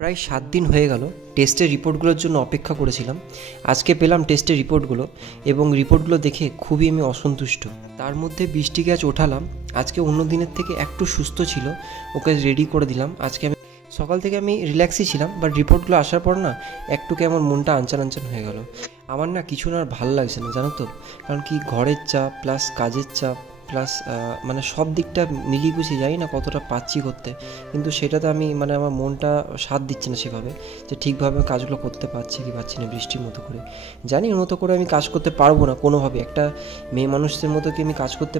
প্রায় 7 দিন হয়ে গেল টেস্টের রিপোর্টগুলোর জন্য অপেক্ষা করেছিলাম। আজকে পেলাম টেস্টের রিপোর্টগুলো এবং রিপোর্টগুলো দেখে খুবই আমি অসন্তুষ্ট। তার মধ্যে বৃষ্টিকে আজ ওঠালাম। আজকে অন্য দিনের থেকে একটু সুস্থ ছিল, ওকে রেডি করে দিলাম। আজকে আমি সকাল থেকে আমি রিল্যাক্সই ছিলাম, বাট রিপোর্টগুলো আসার পর না একটু কেমন মনটা আনচান আনচান হয়ে গেল। আমার না কিছু না আর ভালো লাগছে না, জানো তো। কারণ কি, ঘরের চাপ প্লাস কাজের চাপ প্লাস মানে সব দিকটা মিলিয়ে গুছিয়ে যাই না কতটা পাচ্ছি করতে, কিন্তু সেটাতে আমি মানে আমার মনটা সাথ দিচ্ছে না সেভাবে যে ঠিকভাবে কাজগুলো করতে পারছি কি পারছি না। বৃষ্টির মতো করে জানি ওর মতো করে আমি কাজ করতে পারবো না কোনোভাবে। একটা মেয়ে মানুষদের মতো কি আমি কাজ করতে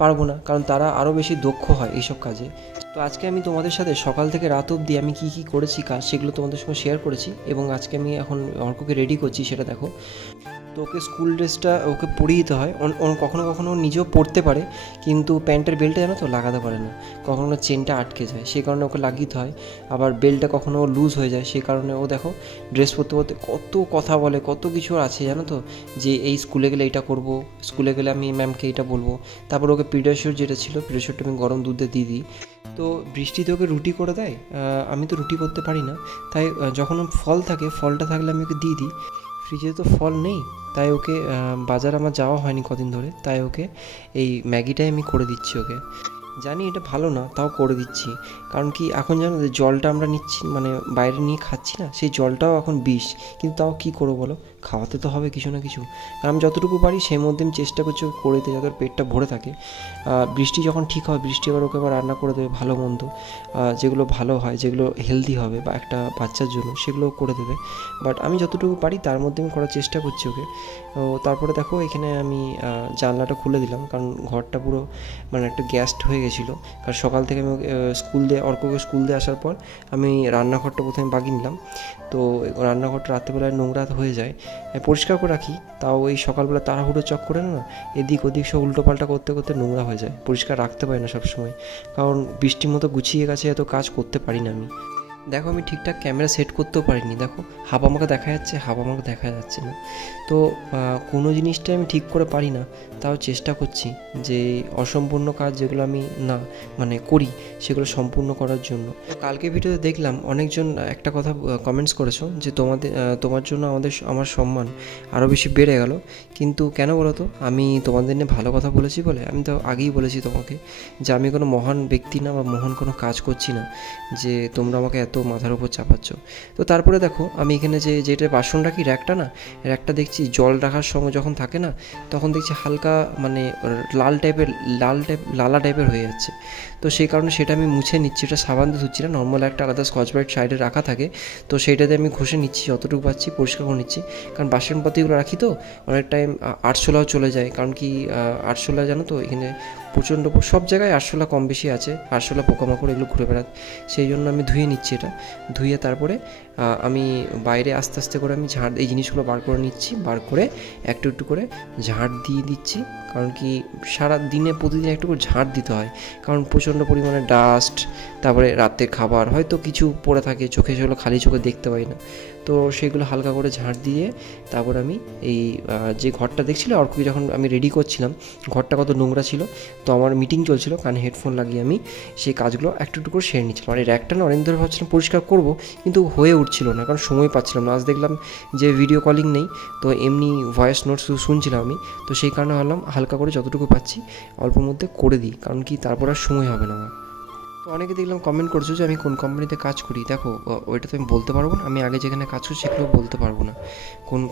পারবো না, কারণ তারা আরও বেশি দক্ষ হয় এইসব কাজে। তো আজকে আমি তোমাদের সাথে সকাল থেকে রাত অবধি আমি কী কী করেছি কাজ, সেগুলো তোমাদের সঙ্গে শেয়ার করেছি। এবং আজকে আমি এখন অর্ককে রেডি করছি, সেটা দেখো। তো ওকে স্কুল ড্রেসটা ওকে পরিয়ে দিতে হয়। কখনো কখনো ও নিজেও পরতে পারে, কিন্তু প্যান্টের বেল্টটা জানো তো লাগাতে পারে না, কখনো চেনটা আটকে যায়, সেই কারণে ওকে লাগিয়ে দিতে হয়। আবার বেল্টটা কখনো লুজ হয়ে যায়, সেই কারণে ও দেখো ড্রেস পরতে পরতে কত কথা বলে, কত কিছু আছে জানো তো। যে এই স্কুলে গেলে এইটা করব, স্কুলে গেলে আমি ম্যামকে এইটা বলবো। তারপর ওকে পিডিয়াশিওর যেটা ছিল, পিডিয়াশিওরটা আমি গরম দুধে দিয়ে দিই। তো বৃষ্টিতে ওকে রুটি করে দেয়। আমি তো রুটি করতে পারি না, তাই যখন ফল থাকে, ফলটা থাকলে আমি ওকে দিয়ে দিই। ফ্রিজে তো ফল নেই, তাই ওকে বাজার আমার যাওয়া হয়নি কদিন ধরে, তাই ওকে এই ম্যাগিটাই আমি করে দিচ্ছি ওকে। জানি এটা ভালো না, তাও করে দিচ্ছি। কারণ কি, এখন জানো যে জলটা আমরা নিচ্ছি মানে বাইরে নিয়ে খাচ্ছি না, সেই জলটাও এখন বিষ। কিন্তু তাও কী করবো বলো, খাওয়াতে তো হবে কিছু না কিছু। কারণ আমি যতটুকু পারি সেই মধ্যে আমি চেষ্টা করছি ওকে করে দিতে, যাতে ওর পেটটা ভরে থাকে। বৃষ্টি যখন ঠিক হয়, বৃষ্টি আবার ওকে আবার রান্না করে দেবে ভালো মন্দ, যেগুলো ভালো হয়, যেগুলো হেলদি হবে বা একটা বাচ্চার জন্য, সেগুলো করে দেবে। বাট আমি যতটুকু পারি তার মধ্যে আমি করার চেষ্টা করছি ওকে। তো তারপরে দেখো এখানে আমি জানলাটা খুলে দিলাম, কারণ ঘরটা পুরো মানে একটা গ্যাস্ট হয়ে গেছিলো। কারণ সকাল থেকে আমি অর্ককে স্কুল দিয়ে আসার পর আমি রান্নাঘরটা প্রথমে বাগিয়ে নিলাম। তো রান্নাঘরটা রাত্রেবেলায় নোংরা হয়ে যায়, পরিষ্কার করে রাখি, তাও এই সকালবেলা তাড়াহুড়ো চক করে না এদিক ওদিক সব উল্টোপাল্টা করতে করতে নোংরা হয়ে যায়, পরিষ্কার রাখতে পারি না সবসময়। কারণ বৃষ্টির মতো গুছিয়ে গেছে, এত কাজ করতে পারি না আমি। দেখো আমি ঠিকঠাক ক্যামেরা সেট করতেও পারিনি, দেখো হাফ আমাকে দেখা যাচ্ছে, হাফ আমাকে দেখা যাচ্ছে না। তো কোনো জিনিসটাই আমি ঠিক করে পারি না, তাও চেষ্টা করছি যে অসম্পূর্ণ কাজ যেগুলো আমি না মানে করি, সেগুলো সম্পূর্ণ করার জন্য। কালকে ভিডিওতে দেখলাম অনেকজন একটা কথা কমেন্টস করেছো যে তোমার জন্য আমার সম্মান আরও বেশি বেড়ে গেল। কিন্তু কেন বলো তো, আমি তোমাদের নিয়ে ভালো কথা বলেছি বলে? আমি তো আগেই বলেছি তোমাকে যে আমি কোনো মহান ব্যক্তি না বা মহান কোনো কাজ করছি না, যে তোমরা আমাকে এত মাথার উপর চাপাচ্ছ। তো তারপরে দেখো আমি এখানে যেটা বাসন রাখি, র্যাকটা দেখছি জল রাখার সময় যখন থাকে না, তখন দেখছি হালকা মানে লালা টাইপের হয়ে যাচ্ছে। তো সেই কারণে সেটা আমি মুছে নিচ্ছি। ওটা সাবান দিয়ে ধুচ্ছি না, নর্মাল একটা আলাদা স্কচ ব্রাইট সাইডে রাখা থাকে, তো সেইটাতে আমি ঘষে নিচ্ছি, যতটুকু পাচ্ছি পরিষ্কার করে নিচ্ছি। কারণ বাসনপাতিগুলো রাখি তো অনেক টাইম আরশোলাও চলে যায়। কারণ কি, আরশোলা জানো তো এখানে প্রচণ্ড সব জায়গায় আরশোলা কম বেশি আছে, আরশোলা পোকামাকড় এগুলো ঘুরে বেড়ায়। সেই জন্য আমি ধুয়ে নিচ্ছি এটা। ধুয়ে তারপরে আমি বাইরে আস্তে আস্তে করে আমি এই জিনিসগুলো বার করে নিচ্ছি, বার করে একটু একটু করে ঝাঁট দিয়ে দিচ্ছি। কারণ কি, সারা দিনে প্রতিদিন একটু করে ঝাঁট দিতে হয়, কারণ প্রচণ্ড পরিমাণে ডাস্ট, তারপরে রাতে খাবার হয়তো কিছু পড়ে থাকে চোখে, সেগুলো খালি চোখে দেখতে পাই না। তো সেগুলো হালকা করে ঝাঁট দিয়ে তারপর আমি এই যে ঘরটা দেখছিলে অর্ককে যখন আমি রেডি করছিলাম, ঘরটা কত নোংরা ছিল। তো আমার মিটিং চলছিল, কানে হেডফোন লাগিয়ে আমি সেই কাজগুলো একটু একটু করে সেরে নিচ্ছিলাম। আর এই র্যাকটা না অনেক ধরে ভাবছিলাম পরিষ্কার করব, কিন্তু হয়ে উঠছিল না, কারণ সময় পাচ্ছিলাম না। আজ দেখলাম যে ভিডিও কলিং নেই, তো এমনি ভয়েস নোটস শুনছিলাম আমি। তো সেই কারণে ভাবলাম হালকা করে যতটুকু পাচ্ছি অল্পর মধ্যে করে দিই, কারণ কি তারপর আর সময় হবে না আমার। তো অনেকে দেখলাম কমেন্ট করছো যে আমি কোন কোম্পানিতে কাজ করি। দেখো ওইটা তো আমি বলতে পারবো না, আমি আগে যেখানে কাজ করি সেগুলো বলতে পারবো না,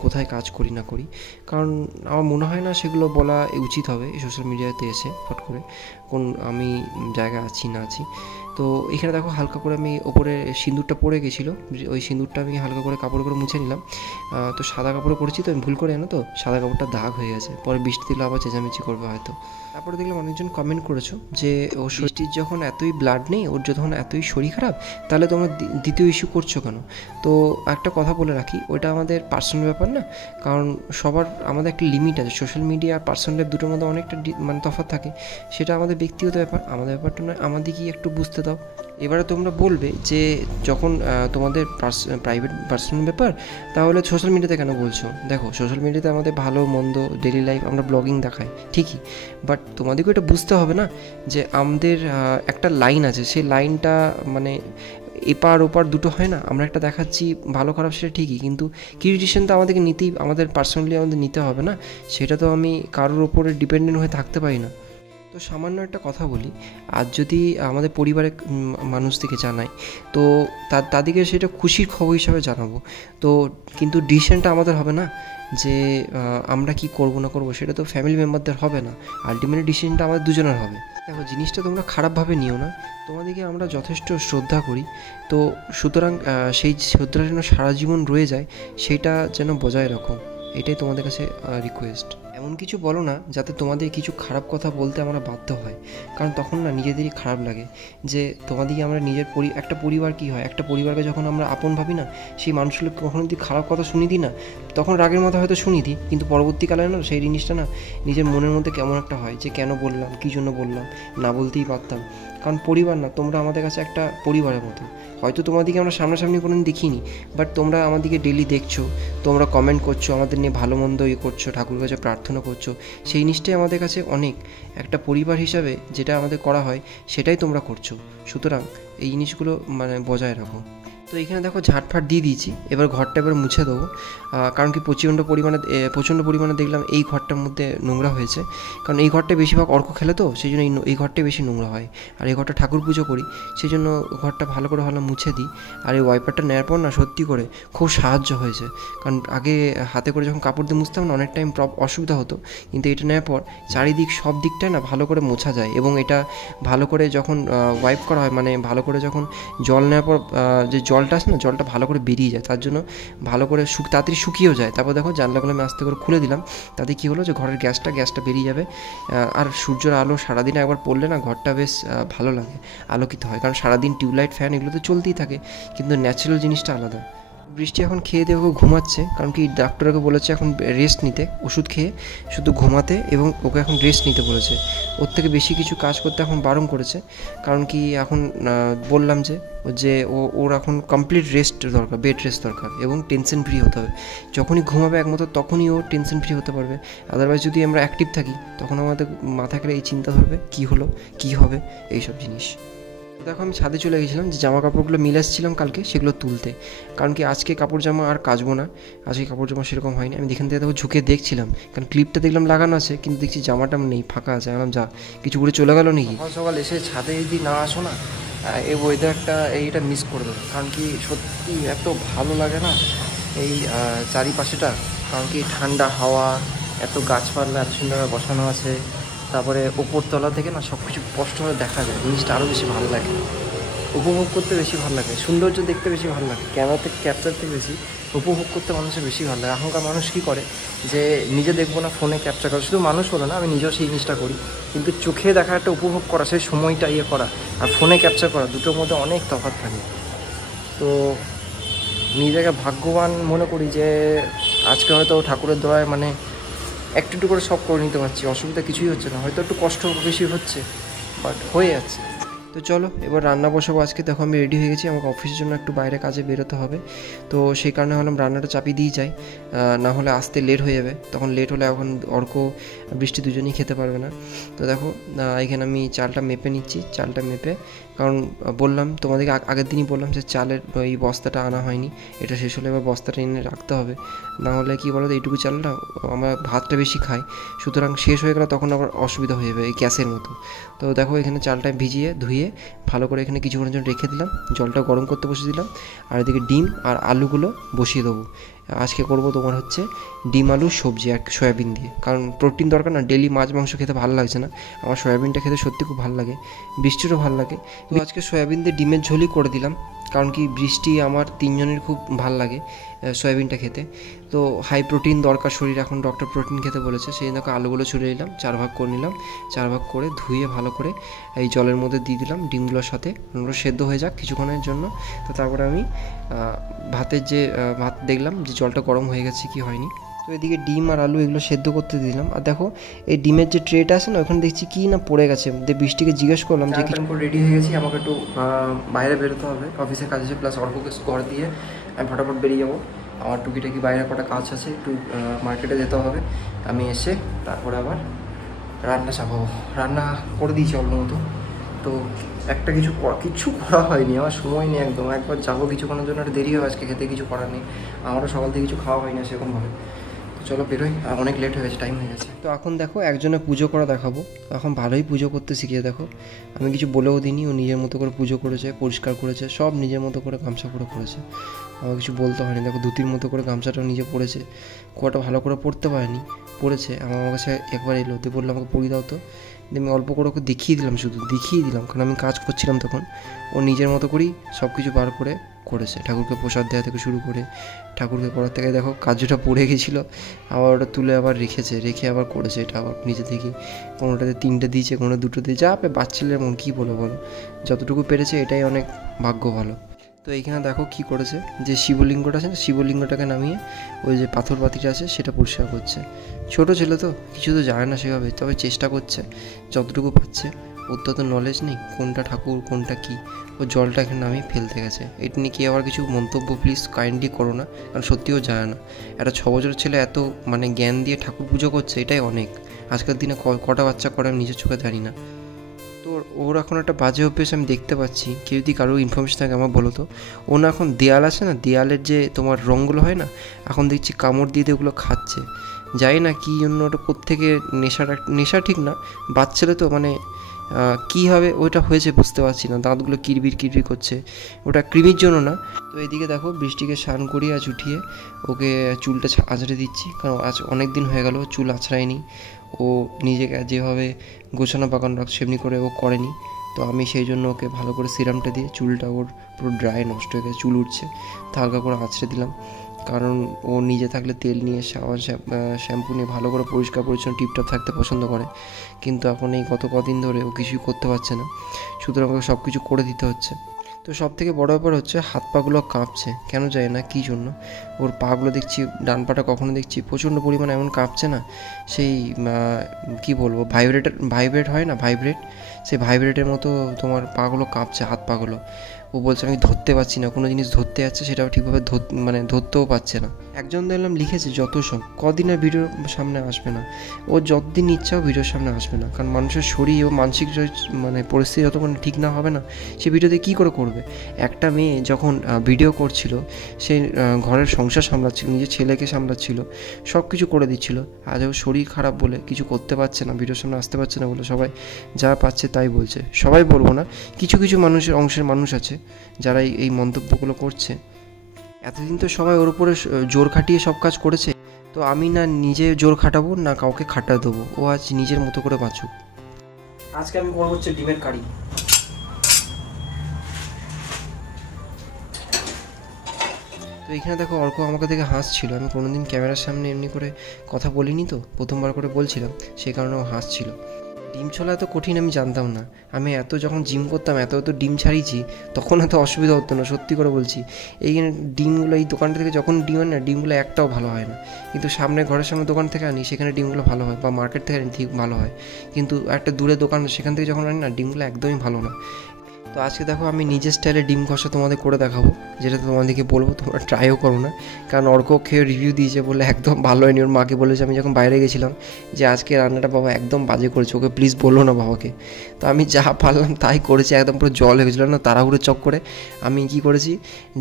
কোথায় কাজ করি না করি। কারণ আমার মনে হয় না সেগুলো বলা উচিত হবে এই সোশ্যাল মিডিয়াতে এসে ফট করে আমি জায়গায় আছি না আছি। তো এখানে দেখো হালকা করে আমি ওপরে সিঁদুরটা পড়ে গেছিলো, ওই সিঁদুরটা আমি হালকা করে কাপড় করে মুছে নিলাম। তো সাদা কাপড়ে করেছি, তো আমি ভুল করে জানো তো সাদা কাপড়টা দাগ হয়ে গেছে, পরে বৃষ্টি দিলে আবার চেঁচামেচি করবে হয়তো। তারপরে দেখলাম অনেকজন কমেন্ট করেছো যে ও বৃষ্টির যখন এতই ব্লাড নেই, ওর যখন এতই শরীর খারাপ, তাহলে তোমরা দ্বিতীয় ইস্যু করছো কেন? তো একটা কথা বলে রাখি, ওইটা আমাদের পার্সোনাল ব্যাপার না। কারণ আমাদের একটা লিমিট আছে, সোশ্যাল মিডিয়া আর পার্সোনাল লাইফ দুটোর মধ্যে অনেকটা মানে তফাৎ থাকে। সেটা আমাদের ব্যক্তিগত ব্যাপার, আমাদের ব্যাপারটা নয়, আমাদেরকেই একটু বুঝতে দাও। এবারে তোমরা বলবে যে যখন তোমাদের প্রাইভেট পার্সোনাল ব্যাপার, তাহলে সোশ্যাল মিডিয়াতে কেন বলছো? দেখো সোশ্যাল মিডিয়াতে আমাদের ভালো মন্দ ডেলি লাইফ আমরা ব্লগিং দেখাই ঠিকই, বাট তোমাদেরকেও এটা বুঝতে হবে না যে আমাদের একটা লাইন আছে, সেই লাইনটা মানে এপার ওপার দুটো হয় না, আমরা একটা দেখাচ্ছি ভালো খারাপ সেটা ঠিকই, কিন্তু কী ডিসিশন তো আমাদেরকে নিতেই, আমাদের পার্সোনালি আমাদের নিতে হবে না, সেটা তো আমি কারোর ওপরে ডিপেন্ডেন্ট হয়ে থাকতে পারি না। তো সামান্য একটা কথা বলি, আজ যদি আমাদের পরিবারের মানুষদেরকে জানাই তো তাদেরকে সেটা খুশির খবর হিসাবে জানাবো, তো কিন্তু ডিসিশনটা আমাদের হবে না যে আমরা কি করব না করব, সেটা তো ফ্যামিলি মেম্বারদের হবে না, আলটিমেটলি ডিসিশনটা আমাদের দুজনের হবে। দেখো, জিনিসটা তোমরা খারাপভাবে নিও না, তোমাদেরকে আমরা যথেষ্ট শ্রদ্ধা করি, তো সুতরাং সেই শ্রদ্ধাটা যেন সারা জীবন রয়ে যায় সেটা যেন বজায় রাখো, এটাই তোমাদের কাছে রিকোয়েস্ট। এমন কিছু বলো না যাতে তোমাদের কিছু খারাপ কথা বলতে আমরা বাধ্য হয়, কারণ তখন না নিজেদেরই খারাপ লাগে যে তোমাদেরকে আমরা নিজের একটা পরিবার কী হয়, একটা পরিবারকে যখন আমরা আপন ভাবি না, সেই মানুষগুলো কখনো যদি খারাপ কথা শুনি দিই না, তখন রাগের মাথায় হয়তো শুনি দিই, কিন্তু পরবর্তীকালে না সেই জিনিসটা না নিজের মনের মধ্যে কেমন একটা হয় যে কেন বললাম, কী জন্য বললাম, না বলতেই পারতাম। কারণ পরিবার না, তোমরা আমাদের কাছে একটা পরিবারের মতো। হয়তো তোমাদেরকে আমরা সামনাসামনি কোনোদিন দেখিনি, বাট তোমরা আমাদেরকে ডেলি দেখছো, তোমরা কমেন্ট করছো, আমাদের নিয়ে ভালো মন্দ করছো, ঠাকুরের কাছে প্রার্থনা করছো, সেই জিনিসটাই আমাদের কাছে অনেক। একটা পরিবার হিসাবে যেটা আমাদের করা হয় সেটাই তোমরা করছো, সুতরাং এই জিনিসগুলো বজায় রাখো। তো এখানে দেখো ঝাঁটফাট দিয়ে দিয়েছি, এবার ঘরটা এবার মুছে দেবো, কারণ কি প্রচণ্ড পরিমাণে দেখলাম এই ঘরটার মধ্যে নোংরা হয়েছে, কারণ এই ঘরটা বেশিরভাগ অর্ক খেলে, তো সেই জন্য এই ঘরটাই বেশি নোংরা হয়, আর এই ঘরটা ঠাকুর পুজো করি, সেই জন্য ঘরটা ভালো করে মুছে দিই। আর এই ওয়াইপারটা নেওয়ার পর না সত্যি করে খুব সাহায্য হয়েছে, কারণ আগে হাতে করে যখন কাপড় দিয়ে মুছতাম না অনেক টাইম অসুবিধা হতো, কিন্তু এটা নেওয়ার পর চারিদিক সব দিকটায় না ভালো করে মোছা যায়, এবং এটা ভালো করে যখন ওয়াইপ করা হয়, ভালো করে যখন জল নেওয়ার পর যে জলটা আসে না, জলটা ভালো করে বেরিয়ে যায়, তার জন্য ভালো করে তাড়াতাড়ি শুকিয়েও যায়। তারপর দেখো জানলাগুলো আমি আস্তে করে খুলে দিলাম, তাতে কী হলো যে ঘরের গ্যাসটা বেরিয়ে যাবে, আর সূর্যের আলো সারাদিনে একবার পড়লে না ঘরটা বেশ ভালো লাগে, আলোকিত হয়, কারণ সারাদিন টিউবলাইট ফ্যান এগুলো তো চলতেই থাকে, কিন্তু ন্যাচারাল জিনিসটা আলাদা। বৃষ্টি এখন খেয়ে দিয়ে ওকে ঘুমাচ্ছে, কারণ কি ডাক্তারকে বলেছে এখন রেস্ট নিতে, ওষুধ খেয়ে শুধু ঘুমাতে, এবং ওকে এখন রেস্ট নিতে বলেছে, ওর থেকে বেশি কিছু কাজ করতে এখন বারণ করেছে, কারণ কি এখন বললাম যে ওর এখন কমপ্লিট রেস্ট দরকার, বেড রেস্ট দরকার, এবং টেনশন ফ্রি হতে হবে। যখনই ঘুমাবে একমাত্র তখনই ও টেনশন ফ্রি হতে পারবে, আদারওয়াইজ যদি আমরা অ্যাক্টিভ থাকি তখন আমাদের মাথায় করে এই চিন্তা ধরবে কী হলো, কী হবে, এইসব জিনিস। দেখো, আমি ছাদে চলে গেছিলাম যে জামা কাপড়গুলো মিলে আসছিলাম কালকে, সেগুলো তুলতে, কারণ কি আজকে কাপড় জামা আর কাচবো না, আজকে কাপড় জামা সেরকম হয়নি। আমি এখান থেকে দেখো ঝুঁকে দেখছিলাম, কারণ ক্লিপটা দেখলাম লাগানো আছে, কিন্তু দেখছি জামাটা নেই, ফাঁকা আছে। আমি যা কিছু করে চলে গেল নাকি। সকাল সকাল এসে ছাদে যদি না আসো না, এই ওয়েদারটা এইটা মিস করে দেবো, কারণ কি সত্যি এত ভালো লাগে না এই চারিপাশেটা, কারণ কি ঠান্ডা হাওয়া, এত গাছপালা এত সুন্দর বসানো আছে, তারপরে ওপরতলা থেকে না সব কিছু স্পষ্টভাবে দেখা যায়, জিনিসটা আরও বেশি ভালো লাগে, উপভোগ করতে বেশি ভালো লাগে, সৌন্দর্য দেখতে বেশি ভালো লাগে, ক্যামেরাতে ক্যাপচার থেকে বেশি উপভোগ করতে মানুষের বেশি ভালো লাগে। এখনকার মানুষ কী করে যে নিজে দেখবো না, ফোনে ক্যাপচার করে, শুধু মানুষ বলে না, আমি নিজেও সেই জিনিসটা করি, কিন্তু চোখে দেখা একটা উপভোগ করা, সেই সময়টা করা আর ফোনে ক্যাপচার করা, দুটোর মধ্যে অনেক তফাৎ থাকে। তো নিজেকে ভাগ্যবান মনে করি যে আজকে হয়তো ঠাকুরের দয়ায় একটু করে সব করে নিতে পারছি, অসুবিধা কিছুই হচ্ছে না, হয়তো একটু কষ্ট বেশি হচ্ছে, বাট হয়ে যাচ্ছে। তো চলো এবার রান্না বসাবো। আজকে দেখো আমি রেডি হয়ে গেছি, আমাকে অফিসের জন্য একটু বাইরে কাজে বেরোতে হবে, তো সেই কারণে হলাম রান্নাটা চাপিয়ে দিয়ে যাই, না হলে আসতে লেট হয়ে যাবে, তখন লেট হলে এখন অর্ক বৃষ্টি দুজনেই খেতে পারবে না। তো দেখো এখানে আমি চালটা মেপে নিচ্ছি, চালটা মেপে, কারণ বললাম তোমাদেরকে আগের দিনই বললাম যে চালের ওই বস্তাটা আনা হয়নি, এটা শেষ হলে এবার বস্তাটা এনে রাখতে হবে, না হলে কী বলো তো এইটুকু চাল না আমরা ভাতটা বেশি খাই, সুতরাং শেষ হয়ে গেলে তখন আবার অসুবিধা হয়ে যাবে এই গ্যাসের মতো। তো দেখো এখানে চালটা ভিজিয়ে ধুয়ে ভালো করে এখানে কিছুক্ষণের জন্য রেখে দিলাম, জলটা গরম করতে বসিয়ে দিলাম, আর এদিকে ডিম আর আলুগুলো বসিয়ে দেবো। আজকে করব তোমার হচ্ছে ডিম আলু সবজি আর সয়াবিন দিয়ে, কারণ প্রোটিন দরকার না, ডেলি মাছ মাংস খেতে ভালো লাগছে না, আমার সয়াবিনটা খেতে সত্যি খুব ভালো লাগে, বৃষ্টিরও ভালো লাগে। তো আজকে সয়াবিন দিয়ে ডিমের ঝোলই করে দিলাম, কারণ কি বৃষ্টি আমার তিনজনের খুব ভাল লাগে সয়াবিনটা খেতে, তো হাই প্রোটিন দরকার শরীর, এখন ডক্টর প্রোটিন খেতে বলেছে, সেই জন্য আলুগুলো ছুলে নিলাম, 4 ভাগ করে নিলাম, 4 ভাগ করে ধুয়ে ভালো করে এই জলের মধ্যে দিয়ে দিলাম ডিমগুলোর সাথে, ওগুলো সেদ্ধ হয়ে যাক কিছুক্ষণের জন্য। তো তারপরে আমি ভাত দেখলাম যে জলটা গরম হয়ে গেছে কি হয়নি, তো এদিকে ডিম আর আলু এগুলো সেদ্ধ করতে দিলাম। আর দেখো এই ডিমের যে ট্রেটা আছে না, ওখানে দেখছি কি না পড়ে গেছে, বৃষ্টিকে জিজ্ঞেস করলাম যে কিছু রেডি হয়ে গেছি, আমাকে একটু বাইরে বেরোতে হবে, অফিসের কাজ আছে, প্লাস অর্ককে ঘর দিয়ে আমি ফটাফট বেরিয়ে যাবো, আমার টুকিটাকি বাইরে কটা কাজ আছে, একটু মার্কেটে যেতে হবে, আমি এসে তারপরে আবার রান্না চাপাবো, রান্না করে দিয়েছি অলমতো, তো একটা কিছু করা হয়নি, আমার সময় নেই একদম। একবার যাবো কিছুক্ষণের জন্য, একটা দেরি হবে আজকে খেতে, কিছু করার নেই। আমারও সকাল থেকে কিছু খাওয়া হয় না সেরকমভাবে। তো চলো বেরোই, অনেক লেট হয়ে গেছে, টাইম হয়ে গেছে। তো এখন দেখো একজনে পুজো করা দেখাবো। এখন ভালোই পুজো করতে শিখিয়ে দেখো, আমি কিছু বলেও দিইনি, ও নিজের মতো করে পুজো করেছে, পরিষ্কার করেছে, সব নিজের মতো করে গামছা পরে করেছে। আমার কিছু বলতে হয়নি। দেখো ধুতির মতো করে গামছাটাও নিজে পরেছে, কোয়াটা ভালো করে পরতে পারেনি, পরেছে। আমার কাছে একবার এলো, দিয়ে বললো আমাকে পরিয়ে দাও তো। দিয়ে আমি অল্প করে ওকে দেখিয়ে দিলাম, শুধু দেখিয়ে দিলাম, কারণ আমি কাজ করছিলাম তখন। ও নিজের মতো করেই সব কিছু বার করে করেছে, ঠাকুরকে প্রসাদ দেওয়া থেকে শুরু করে ঠাকুরকে করার থেকে। দেখো কাজটা পড়ে গেছিলো, আবার ওটা তুলে আবার রেখে আবার করেছে এটা আবার নিজে থেকেই। কোনোটাতে 3টে দিয়েছে, কোনো 2টো দিয়ে, যা বাচ্চাদের মন কী বলো, যতটুকু পেরেছে এটাই অনেক ভাগ্য ভালো। তো এইখানে দেখো কি করেছে, যে শিবলিঙ্গটা আছে না, শিবলিঙ্গটাকে নামিয়ে ওই যে পাথর পাতিটা আছে সেটা পরিষ্কার করছে। ছোটো ছেলে তো কিছু তো জানে না সেভাবে, তবে চেষ্টা করছে যতটুকু পাচ্ছে। ওর তো নলেজ নেই কোনটা ঠাকুর কোনটা কী। ও জলটা এখানে নামিয়ে ফেলতে গেছে। এটা নিয়ে কি আবার কিছু মন্তব্য প্লিজ কাইন্ডলি করো না, কারণ সত্যিও জানে না। একটা 6 বছরের ছেলে এত জ্ঞান দিয়ে ঠাকুর পুজো করছে, এটাই অনেক। আজকের দিনে কটা বাচ্চা করে আমি নিজের চোখে জানি না। তো ওর এখন একটা বাজে অভ্যেস আমি দেখতে পাচ্ছি, কেউ যদি কারো ইনফরমেশন থাকে আমার বলো তো। ও না এখন দেয়াল আছে না, দেয়ালের যে তোমার রঙগুলো হয় না, এখন দেখছি কামড় দিয়ে ওগুলো খাচ্ছে। যাই না কী জন্য ওটা কোত্থেকে নেশা ঠিক না, বাচ্চারা তো কীভাবে ওইটা হয়েছে বুঝতে পারছি না। দাঁতগুলো কিরবির করছে, ওটা কৃমির জন্য না। তো এদিকে দেখো বৃষ্টিকে স্নান করিয়ে আজ উঠিয়ে ওকে চুলটা আঁচড়ে দিচ্ছি, কারণ আজ অনেক দিন হয়ে গেল চুল আঁচড়ায়নি। ও নিজেকে যেভাবে গোছানো বাগান রাখছে সেমনি করে ও করেনি। তো আমি সেই জন্য ওকে ভালো করে সিরামটা দিয়ে, চুলটা ওর পুরো ড্রাই নষ্ট হয়ে গেছে, চুল উঠছে, তা হালকা করে আঁচড়ে দিলাম। কারণ ও নিজে থাকলে তেল নিয়ে সাবান শ্যাম্পু নিয়ে ভালো করে পরিষ্কার পরিচ্ছন্ন টিপটপ থাকতে পছন্দ করে, কিন্তু এখন এই গত কদিন ধরে ও কিছুই করতে পারছে না, সুতরাং ওকে সব কিছু করে দিতে হচ্ছে। তো সব থেকে বড় ব্যাপার হচ্ছে হাত পাগুলো কাঁপছে, কেন যায় না কী জন্য। ওর পাগুলো দেখছি, ডান পাটা কখনো দেখছি প্রচণ্ড পরিমাণে এমন কাঁপছে না, সেই কি বলবো, ভাইব্রেট হয় না, সেই ভাইব্রেটের মতো তোমার পাগুলো কাঁপছে, হাত পাগুলো। ও বলছে আমি ধরতে পারছি না, কোনো জিনিস ধরতে যাচ্ছে সেটাও ঠিকভাবে ধরতেও পারছে না। একজন দেখলাম লিখেছে যত সব কদিনের ভিডিওর সামনে আসবে না, ও যতদিন ইচ্ছাও ভিডিওর সামনে আসবে না, কারণ মানুষের শরীর ও মানসিক পরিস্থিতি যতক্ষণ ঠিক না হবে না, সে ভিডিওতে কী করে করবে। একটা মেয়ে যখন ভিডিও করছিল, সে ঘরের সংসার সামলাচ্ছিল, নিজের ছেলেকে সামলাচ্ছিল, সব কিছু করে দিচ্ছিল। আজ ও শরীর খারাপ বলে কিছু করতে পারছে না, ভিডিওর সামনে আসতে পারছে না বলে সবাই যা পাচ্ছে তাই বলছে। সবাই বলবো না, কিছু অংশের মানুষ আছে যারা এই মন্তব্যগুলো করছে। এতদিন তো সবাই ওর উপরে জোর খাটিয়ে সব কাজ করেছে, তো আমি না নিজে জোর খাটাবো না কাউকে খাটা দেবো, ও আজ নিজের মতো করে বাঁচুক। আজকে আমি করবো হচ্ছে ডিমের কারি। তো এখানে দেখো অর্ক আমাকে দেখে হাসছিল, আমি কোনোদিন ক্যামেরার সামনে এমনি করে কথা বলিনি, তো প্রথমবার করে বলছিলাম, সেই কারণে ও হাসছিল। ডিম ছোলা এত কঠিন আমি জানতাম না। আমি যখন জিম করতাম এত ডিম ছাড়িয়েছি, তখন এত অসুবিধা হতো না, সত্যি করে বলছি। এইখানে ডিমগুলো এই দোকানটা থেকে যখন ডিম আনি না, ডিমগুলো একটাও ভালো হয় না, কিন্তু ঘরের সামনে দোকান থেকে আনি সেখানে ডিমগুলো ভালো হয়, বা মার্কেট থেকে আনি ঠিক ভালো হয়, কিন্তু একটা দূরে দোকান সেখান থেকে যখন আনি না, ডিমগুলো একদমই ভালো না। তো আজকে দেখো আমি নিজের স্টাইলে ডিম কষা তোমাদের করে দেখাবো, যেটা তোমাদেরকে বলবো তোমরা ট্রাইও করো না, কারণ অর্ক খেয়ে রিভিউ দিয়েছে বলে একদম ভালো হয়নি। ওর মাকে বলেছে আমি যখন বাইরে গেছিলাম যে আজকে রান্নাটা বাবা একদম বাজে করেছে, ওকে প্লিজ বললো না বাবাকে। তো আমি যা পারলাম তাই করেছি, একদম পুরো জল হয়ে গেছিলো না, তাড়াহুড়ো চক করে আমি কি করেছি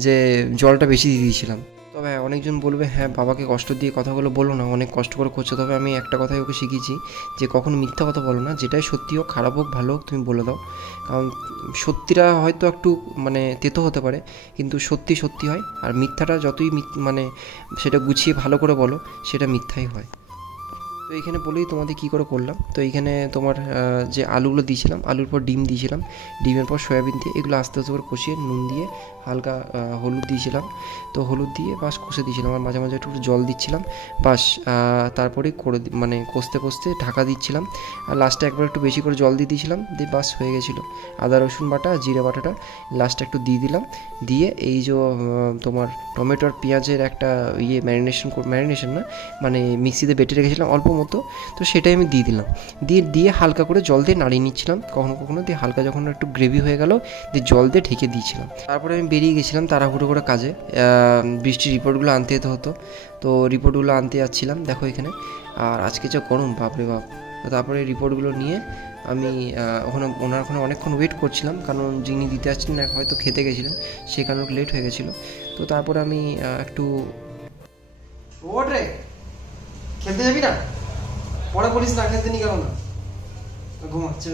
যে জলটা বেশি দিয়ে দিয়েছিলাম। তবে অনেকজন বলবে হ্যাঁ বাবাকে কষ্ট দিয়ে কথাগুলো বলো না, অনেক কষ্ট করে করছো। তবে আমি একটা কথাই ওকে শিখিয়েছি যে কখনো মিথ্যা কথা বলো না, যেটাই সত্যি হোক খারাপ হোক ভালো হোক তুমি বলে দাও, কারণ সত্যিটা হয়তো একটু তেতো হতে পারে, কিন্তু সত্যি সত্যি হয়, আর মিথ্যাটা যতই সেটা গুছিয়ে ভালো করে বলো সেটা মিথ্যাই হয়। তো এইখানে বলেই তোমাদের কী করে করলাম। তো এইখানে তোমার যে আলুগুলো দিয়েছিলাম, আলুর পর ডিম দিয়েছিলাম, ডিমের পর সয়াবিন দিয়ে এগুলো আস্তে আস্তে করে কষিয়ে নুন দিয়ে হালকা হলুদ দিয়েছিলাম। তো হলুদ দিয়ে বাস কষে দিয়েছিলাম, আর মাঝে মাঝে একটু জল দিচ্ছিলাম বাস। তারপরে কষতে কষতে ঢাকা দিচ্ছিলাম, আর লাস্টে একবার একটু বেশি করে জল দিয়ে দিয়েছিলাম, দিয়ে বাস হয়ে গেছিলো। আদা রসুন বাটা জিরে বাটাটা লাস্টে একটু দিয়ে দিলাম, দিয়ে এই যে তোমার টমেটো আর পেঁয়াজের একটা ম্যারিনেশন না মিক্সিতে বেটে রেখেছিলাম অল্প মতো, তো সেটাই আমি দিয়ে দিলাম, দিয়ে হালকা করে জল দিয়ে নাড়িয়ে নিচ্ছিলাম কখনো কখনো, দিয়ে হালকা যখন একটু গ্রেভি হয়ে গেল দিয়ে জল দিয়ে ঢেকে দিয়েছিলাম। তারপরে আমি বেরিয়ে গেছিলাম তাড়াহুড়ো করে কাজে, বৃষ্টির রিপোর্টগুলো আনতে যেতে হতো, তো রিপোর্টগুলো আনতে যাচ্ছিলাম। দেখো এখানে, আর আজকে যা গরম বাপরে বাপ। তো তারপরে রিপোর্টগুলো নিয়ে আমি ওখানে অনেকক্ষণ ওয়েট করছিলাম, কারণ যিনি দিতে আসছিলেন হয়তো খেতে গেছিলেন, সেই কারণে লেট হয়ে গেছিলো। তো তারপরে আমি একটু ওঠ রে, খেলতে যাবি না? পরে বলিস না খেলতে নিয়ে গেল না, ঘুমাচ্ছে।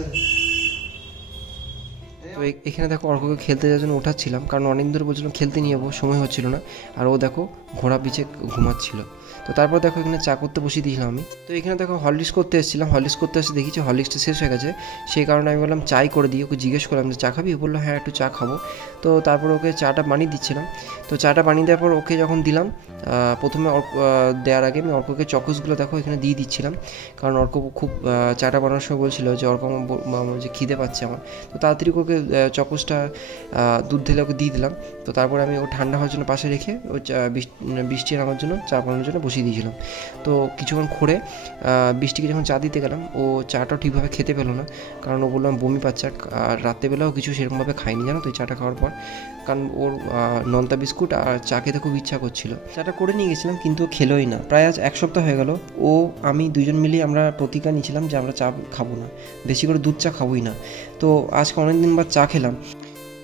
তো এখানে দেখো অর্ককে খেলতে যাওয়ার জন্য ওঠাচ্ছিলাম, কারণ অনেক ধরে বলছিলাম খেলতে নিয়ে যাবো, সময় হচ্ছিল না। আর ও দেখো ঘোড়া পিছে ঘুমাচ্ছিল। তো তারপর দেখো এখানে চা করতে বসিয়ে দিয়েছিলাম আমি। তো এখানে দেখো হরলিক্স করতে এসেছিলাম, হরলিক্স করতে এসে দেখি যে হরলিক্সটা শেষ হয়ে গেছে। সেই কারণে আমি বললাম চাই করে দিই। ওকে জিজ্ঞেস করলাম যে চা খাবি? ও বললো হ্যাঁ একটু চা খাবো। তো তারপর ওকে চাটা বানিয়ে দিচ্ছিলাম। তো চাটা বানিয়ে দেওয়ার পর ওকে যখন দিলাম, প্রথমে দেওয়ার আগে আমি অর্ককে চকোসগুলো দেখো এখানে দিয়ে দিচ্ছিলাম, কারণ অর্ক খুব চাটা বানানোর সময় বলছিল যে অর্ক আমার যে খিদে পাচ্ছে আমার। তো তাড়াতাড়ি ওকে চকোসটা দুধ ঢেলে ওকে দিয়ে দিলাম। তো তারপরে আমি ও ঠান্ডা হওয়ার জন্য পাশে রেখে ও বৃষ্টি আনার জন্য চা বানানোর জন্য বসিয়ে দিয়েছিলাম। তো কিছুক্ষণ ঘুরে বৃষ্টিকে যখন চা দিতে গেলাম, ও চাটাও ঠিকভাবে খেতে পেলো না, কারণ ও বললাম বমি পাচ্ছে। আর রাত্রেবেলাও কিছু সেরকমভাবে খাইনি জানো তো এই চাটা খাওয়ার পর, কারণ ওর নোনতা বিস্কুট আর চা খেতে খুব ইচ্ছা করছিল। চাটা করে নিয়ে গেছিলাম কিন্তু খেলোই না। প্রায় আজ 1 সপ্তাহ হয়ে গেল ও আমি দুজন মিলেই আমরা প্রতিজ্ঞা নিয়েছিলাম যে আমরা চা খাবো না, বেশি করে দুধ চা খাবোই না। তো আজকে অনেক দিন বাদ চা খেলাম।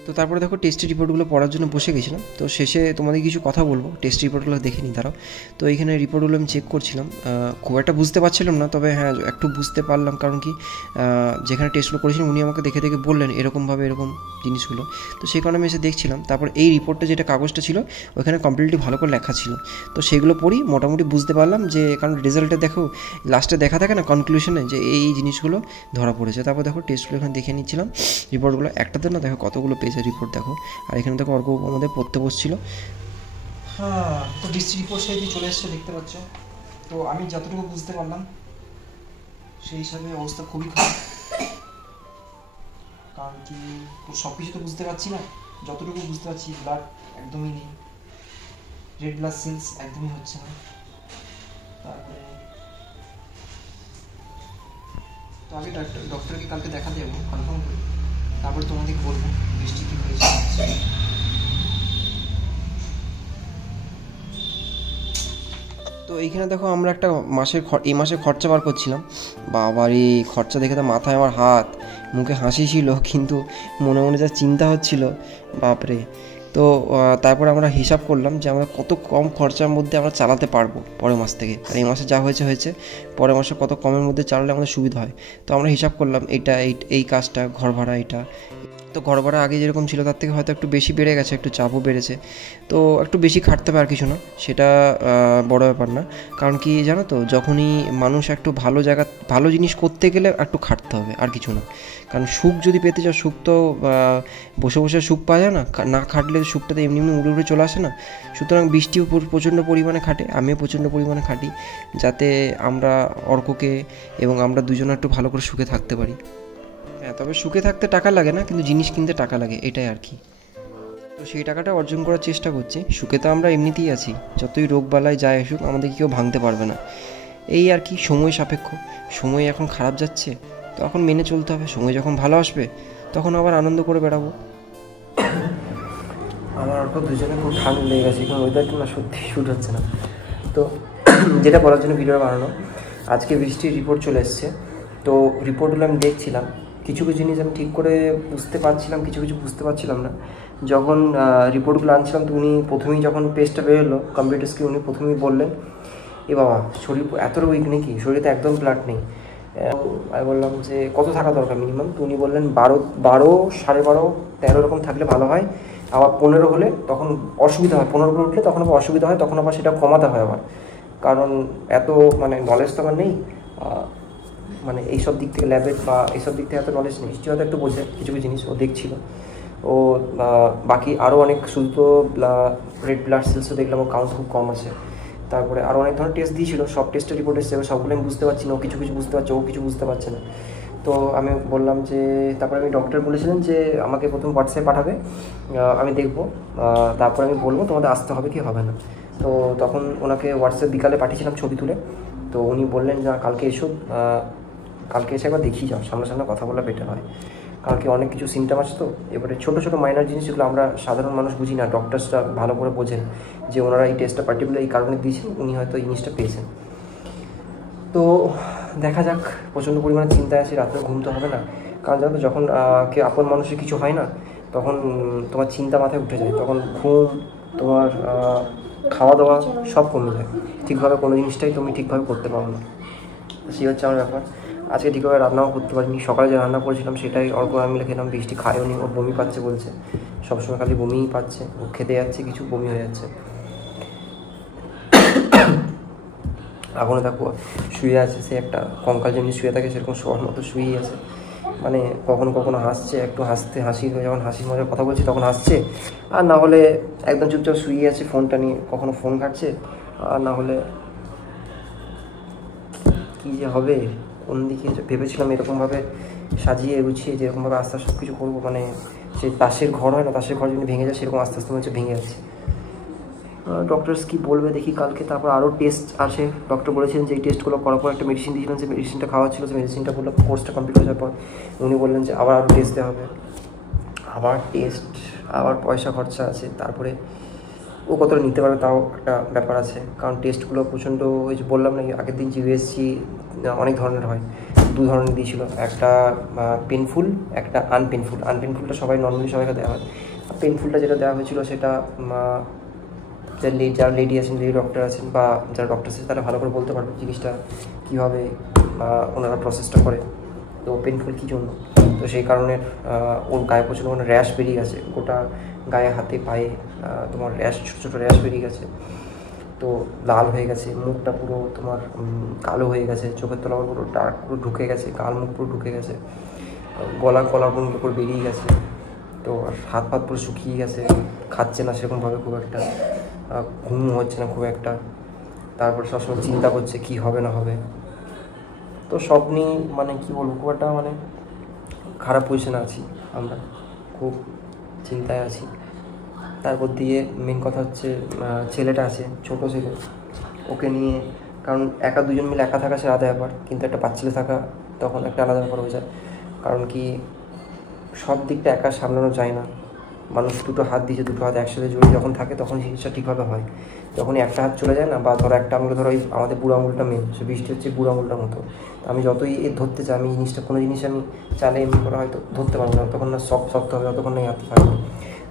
তো তারপরে দেখো টেস্ট রিপোর্টগুলো পড়ার জন্য বসে গেছিলাম। তো শেষে তোমাদের কিছু কথা বলবো, টেস্ট রিপোর্টগুলো দেখে নিই দাঁড়াও। তো এইখানে রিপোর্টগুলো আমি চেক করছিলাম, খুব একটা বুঝতে পারছিলাম না, তবে হ্যাঁ একটু বুঝতে পারলাম, কারণ কি যেখানে টেস্টগুলো করেছিলাম উনি আমাকে দেখে দেখে বললেন এরকমভাবে এরকম জিনিসগুলো। তো সেই কারণে আমি এসে দেখছিলাম। তারপর এই রিপোর্টটা যেটা কাগজটা ছিল ওখানে কমপ্লিটলি ভালো করে লেখা ছিল। তো সেগুলো পড়ি মোটামুটি বুঝতে পারলাম যে, কারণ রেজাল্টে দেখো লাস্টে দেখা থাকে না কনক্লুশনে যে এই জিনিসগুলো ধরা পড়েছে। তারপর দেখো টেস্টগুলো এখানে দেখে নিচ্ছিলাম রিপোর্টগুলো, একটাতে না দেখো কতগুলো পেজের রিপোর্ট দেখো। আর এখানে দেখো অর্ক আমাদের পড়তে বসছিল। হ্যাঁ, তো ডিস্ট্রিক্ট রিপোর্ট সেই চলে এসছে দেখতে পাচ্ছ। তো আমি যতটুকু বুঝতে পারলাম সেই হিসাবে অবস্থা খুবই খারাপ, কারণ কি সব কিছু তো বুঝতে পারছি না। যতটুকু বুঝতে পারছি ব্লাড একদমই নেই, রেড ব্লাড সেলস একদমই হচ্ছে না। তারপরে তো আমি ডক্টরকে কালকে দেখাতে যাবো কনফার্ম করে, তারপর তোমাদেরকে বলবো বৃষ্টি কী হয়েছে। তো এইখানে দেখো আমরা একটা এই মাসে খরচা বার করছিলাম। বাবার এই খরচা দেখে তো মাথায় আমার হাত, মুখে হাসি ছিল, কিন্তু মনে মনে যা চিন্তা হচ্ছিল বাপরে। তো তারপর আমরা হিসাব করলাম যে আমরা কত কম খরচার মধ্যে আমরা চালাতে পারবো পরের মাস থেকে। আর এই মাসে যা হয়েছে পরের মাসে কত কমের মধ্যে চালালে আমাদের সুবিধা হয়। তো আমরা হিসাব করলাম এই কাজটা, ঘর ভাড়া এটা। তো ঘর ভাড়া আগে যেরকম ছিল তার থেকে হয়তো একটু বেশি বেড়ে গেছে, একটু চাপও বেড়েছে। তো একটু বেশি খাটতে হবে আর কিছু না, সেটা বড় ব্যাপার না। কারণ কি জানো তো, যখনই মানুষ একটু ভালো জিনিস করতে গেলে একটু খাটতে হবে, আর কিছু না। কারণ সুখ যদি পেতে চাও, সুখ তো বসে বসে সুখ পাওয়া যায় না, না খাটলে সুখটা তো এমনি এমনি উড়ে উড়ে চলে আসে না। সুতরাং বৃষ্টিও প্রচণ্ড পরিমাণে খাটে, আমিও প্রচণ্ড পরিমাণে খাটি, যাতে আমরা অর্ককে এবং আমরা দুজনে একটু ভালো করে সুখে থাকতে পারি। হ্যাঁ, তবে সুখে থাকতে টাকা লাগে না, কিন্তু জিনিস কিনতে টাকা লাগে, এটাই আর কি। তো সেই টাকাটা অর্জন করার চেষ্টা করছি। সুখে তো আমরা এমনিতেই আছি, যতই রোগবালাই যায় আসুক আমাদেরকে কেউ ভাঙতে পারবে না। এই আর কি, সময় সাপেক্ষ। সময় এখন খারাপ যাচ্ছে, তো এখন মেনে চলতে হবে। সময় যখন ভালো আসবে তখন আবার আনন্দ করে বেড়াবো। আমার অর্ক দুজনে খুব ঠান্ডা লেগে গেছে, এখন ওয়েদারটা না সত্যি শ্যুট হচ্ছে না। তো যেটা বলার জন্য ভিডিও বানানো, আজকে বৃষ্টির রিপোর্ট চলে এসছে। তো রিপোর্টগুলো আমি দেখছিলাম, কিছু কিছু জিনিস আমি ঠিক করে বুঝতে পারছিলাম, কিছু কিছু বুঝতে পারছিলাম না। যখন রিপোর্টগুলো আনছিলাম তো উনি প্রথমেই যখন পেজটা বেরোলো কম্পিউটার স্ক্রিন, উনি প্রথমেই বললেন এ বাবা শরীর এতটা উইক নাকি, শরীরে তো একদম ব্লাড নেই। আমি বললাম যে কত থাকা দরকার মিনিমাম? তো উনি বললেন 12, 12.5, 13 এরকম থাকলে ভালো হয়। আবার 15 হলে তখন অসুবিধা হয়, 15 করে উঠলে তখন আবার অসুবিধা হয়, তখন আবার সেটা কমাতে হয় আবার। কারণ এত নলেজ তো আমার নেই, এইসব দিক থেকে ল্যাবের বা এইসব দিক থেকে এত নলেজ নেই। নিশ্চয়ই হয়তো একটু বোঝে কিছু কিছু জিনিস, ও দেখছিল। ও বাকি আরও অনেক, শুধু তো রেড ব্লাড সেলসও দেখলাম ও কাউন্ট খুব কম আছে। তারপরে আরও অনেক ধরনের টেস্ট দিয়েছিল, সব টেস্টের রিপোর্ট এসেছে, সবগুলো আমি বুঝতে পারছি না। ও কিছু কিছু বুঝতে পারছে, ও কিছু বুঝতে পারছে না। তো আমি বললাম যে, তারপরে আমি ডক্টর বলেছিলেন যে আমাকে প্রথম হোয়াটসঅ্যাপে পাঠাবে, আমি দেখবো, তারপর আমি বলবো তোমাদের আসতে হবে কি হবে না। তো তখন ওনাকে হোয়াটসঅ্যাপ বিকালে পাঠিয়েছিলাম ছবি তুলে। তো উনি বললেন যে কালকে এসো, কালকে এসে একবার দেখিয়ে যাও, সামনাসামনি কথা বলা বেটার হয়। কারণ কি অনেক কিছু সিমটম আছে, তো এবারে ছোটো ছোটো মাইনার জিনিস যেগুলো আমরা সাধারণ মানুষ বুঝি না, ডক্টরসরা ভালো করে বোঝেন যে ওনারা এই টেস্টটা পার্টিকুলার এই কারণে দিয়েছেন, উনি হয়তো এই জিনিসটা পেয়েছেন। তো দেখা যাক, প্রচণ্ড পরিমাণে চিন্তায় আছি, রাত্রে ঘুম তো হবে না। কারণ জানো তো, যখন কেউ আপন মানুষের কিছু হয় না, তখন তোমার চিন্তা মাথায় উঠে যায়, তখন ঘুম, তোমার খাওয়া দাওয়া সব কমে যায়, ঠিকভাবে কোনো জিনিসটাই তুমি ঠিকভাবে করতে পারো না। সেই হচ্ছে আমার ব্যাপার। আজকে ঠিকভাবে রান্নাও করতে পারিনি, সকালে যে রান্না করেছিলাম সেটাই অল্প আমি মিলে খেলাম। বৃষ্টি খায়ও নি, ওর বমি পাচ্ছে বলছে, সবসময় খালি বমিই পাচ্ছে, ও খেতে যাচ্ছে কিছু বমি হয়ে যাচ্ছে। এখনও দেখো শুয়ে আছে, সে একটা কঙ্কাল যেমনি শুয়ে থাকে সেরকম শোয়ার মতো শুয়েই আছে। মানে কখনো কখনো হাসছে, একটু হাসি হয়ে, যখন হাসির মজার কথা বলছি তখন হাসছে, আর না হলে একদম চুপচাপ শুয়ে আছে ফোনটা নিয়ে, কখনো ফোন ঘাটছে, আর না হলে কী যে হবে কোন দিকে। ভেবেছিলাম এরকমভাবে সাজিয়ে গুছিয়ে যেরকমভাবে আস্তে আস্তে সব কিছু করবো, মানে সেই তাসের ঘর হয় না, তাসের ঘর যদি ভেঙে যায় সেরকম আস্তে আস্তে মনে হচ্ছে ভেঙে যাচ্ছে। ডক্টরস কী বলবে দেখি কালকে। তারপর আরও টেস্ট আসে, ডক্টর বলেছিলেন যে এই টেস্টগুলো করার পর একটা মেডিসিন দিয়েছিলেন, যে মেডিসিনটা খাওয়া ছিল, সেই মেডিসিনটা বললো কোর্সটা কমপ্লিট হয়ে যাওয়ার পর উনি বললেন যে আবার টেস্ট দেওয়া হবে, আবার টেস্ট, আবার পয়সা খরচা আছে। তারপরে ও কতটা নিতে পারবে তাও একটা ব্যাপার আছে, কারণ টেস্টগুলো প্রচণ্ড, ওই যে বললাম না আগের দিন যে ইউএসজি অনেক ধরনের হয়, দু ধরনের দিয়েছিল, একটা পেনফুল, একটা আনপেনফুল। আনপেনফুলটা সবাই নর্মালি সবাইকে দেওয়া হয়, আর পেনফুলটা যেটা দেওয়া হয়েছিল সেটা যারা লেডি আছেন, লেডি ডক্টর আছেন বা যারা ডক্টর আছেন তারা ভালো করে বলতে পারবে জিনিসটা কীভাবে ওনারা প্রসেসটা করে, তো পেনফুল কী জন্য। তো সেই কারণে ওর গায়ে প্রচণ্ড মানে র্যাশ বেরিয়ে গেছে, গোটা গায়ে হাতে পায়ে তোমার র্যাশ, ছোটো ছোটো র্যাশ বেরিয়ে গেছে, তো লাল হয়ে গেছে, মুখটা পুরো তোমার কালো হয়ে গেছে, চোখের তলার পুরো ডার্ক পুরো ঢুকে গেছে, গাল মুখ পুরো ঢুকে গেছে, কলার পুরো বেরিয়ে গেছে, তো হাত পা পুরো শুকিয়ে গেছে, খাচ্ছে না সেরকমভাবে খুব একটা, ঘুম হচ্ছে না খুব একটা, তারপর সবসময় চিন্তা করছে কী হবে না হবে। তো সব নিয়ে মানে কী বলবো, খুব একটা মানে খারাপ পজিশনে আছি আমরা, খুব চিন্তায় আছি। তারপর দিয়ে মেন কথা হচ্ছে ছেলেটা আছে, ছোটো ছেলে, ওকে নিয়ে, কারণ একা দুজন মিলে একা থাকা সে আলাদা ব্যাপার, কিন্তু একটা বাচ্চালে থাকা তখন একটা আলাদা ব্যাপার হয়ে যায়। কারণ কি সব দিকটা একা সামলানো যায় না, মানুষ দুটো হাত দিয়েছে, দুটো হাত একসাথে জড়ি যখন থাকে তখন জিনিসটা ঠিকভাবে হয়। যখনই একটা হাত চলে যায় না, বা ধরো একটা আঙুলে, ধরো আমাদের বুড়ো আঙুলটা মেন, সে বৃষ্টি হচ্ছে বুড়ো আঙুলটার মতো, আমি যতই ধরতে চাই, আমি জিনিসটা কোনো জিনিস আমি চালে এমনি করে হয়তো ধরতে পারবো না, তখন না শক্ত হবে, ততক্ষণ না হাতে পারবো।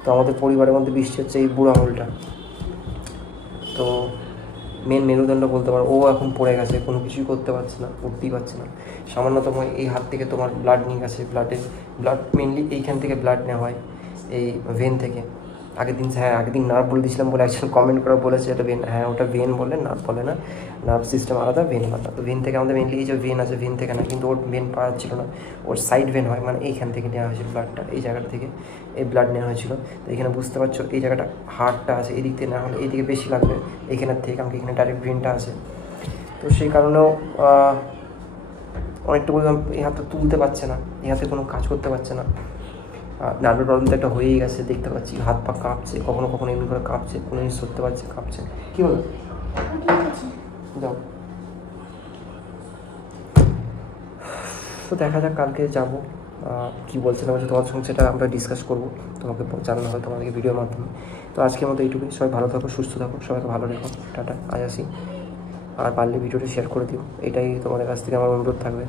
তো আমাদের পরিবারের মধ্যে বৃষ্টি হচ্ছে এই বুড়ো আঙুলটা, তো মেরুদণ্ড বলতে পারো। ও এখন পড়ে গেছে, কোনো কিছুই করতে পারছে না, উঠতেই পারছে না। সামান্যতম এই হাত থেকে তোমার ব্লাড নিয়ে গেছে, ব্লাড মেনলি এইখান থেকে ব্লাড নেওয়া হয়, এই ভেন থেকে। আগের দিন নার্ভ বলে দিয়েছিলাম বলে একজন কমেন্ট করে বলেছে এটা ভেন, হ্যাঁ ওটা ভেন বলে, নার্ভ বলে না, নার্ভ সিস্টেম আলাদা, ভেন আলাদা। তো ভেন থেকে আমাদের মেনলি এই যে ভেন আছে, ভেন থেকে না, কিন্তু ওর ভেন পাওয়া ছিল না, ওর সাইড ভেন হয়, মানে এইখান থেকে নেওয়া হয়েছিল ব্লাডটা, এই জায়গাটা থেকে এই ব্লাড নেওয়া হয়েছিল। তো এখানে বুঝতে পারছো এই জায়গাটা হার্টটা আছে, এই দিক থেকে না হলে এইদিকে বেশি লাগবে এইখানের থেকে, কারণ এখানে ডাইরেক্ট ভেনটা আছে। তো সেই কারণেও অনেকটা বললাম, এই হাতটা তুলতে পারছে না, এই হাতে কোনো কাজ করতে পারছে না, নার্ভের প্রবলেম তো একটা হয়েই গেছে, দেখতে পাচ্ছি হাত পা কাঁপছে, কখনো কখনো এমনি করে কাঁপছে, কোনো জিনিস ধরতে পারছে কাঁপছে। কী বলো যাও। তো দেখা যাক কালকে যাবো, কী বলছে না বলছে তোমার সঙ্গে সেটা আমরা ডিসকাস করবো, তোমাকে জানানো হয় তোমাদেরকে ভিডিওর মাধ্যমে। তো আজকের মতো এইটুকুই, সবাই ভালো থাকো, সুস্থ থাকো, সবাইকে ভালো রেখো, টাটা, আজ আসি। আর পারলে ভিডিওটা শেয়ার করে দিও, এটাই তোমাদের কাছ থেকে আমার অনুরোধ থাকবে।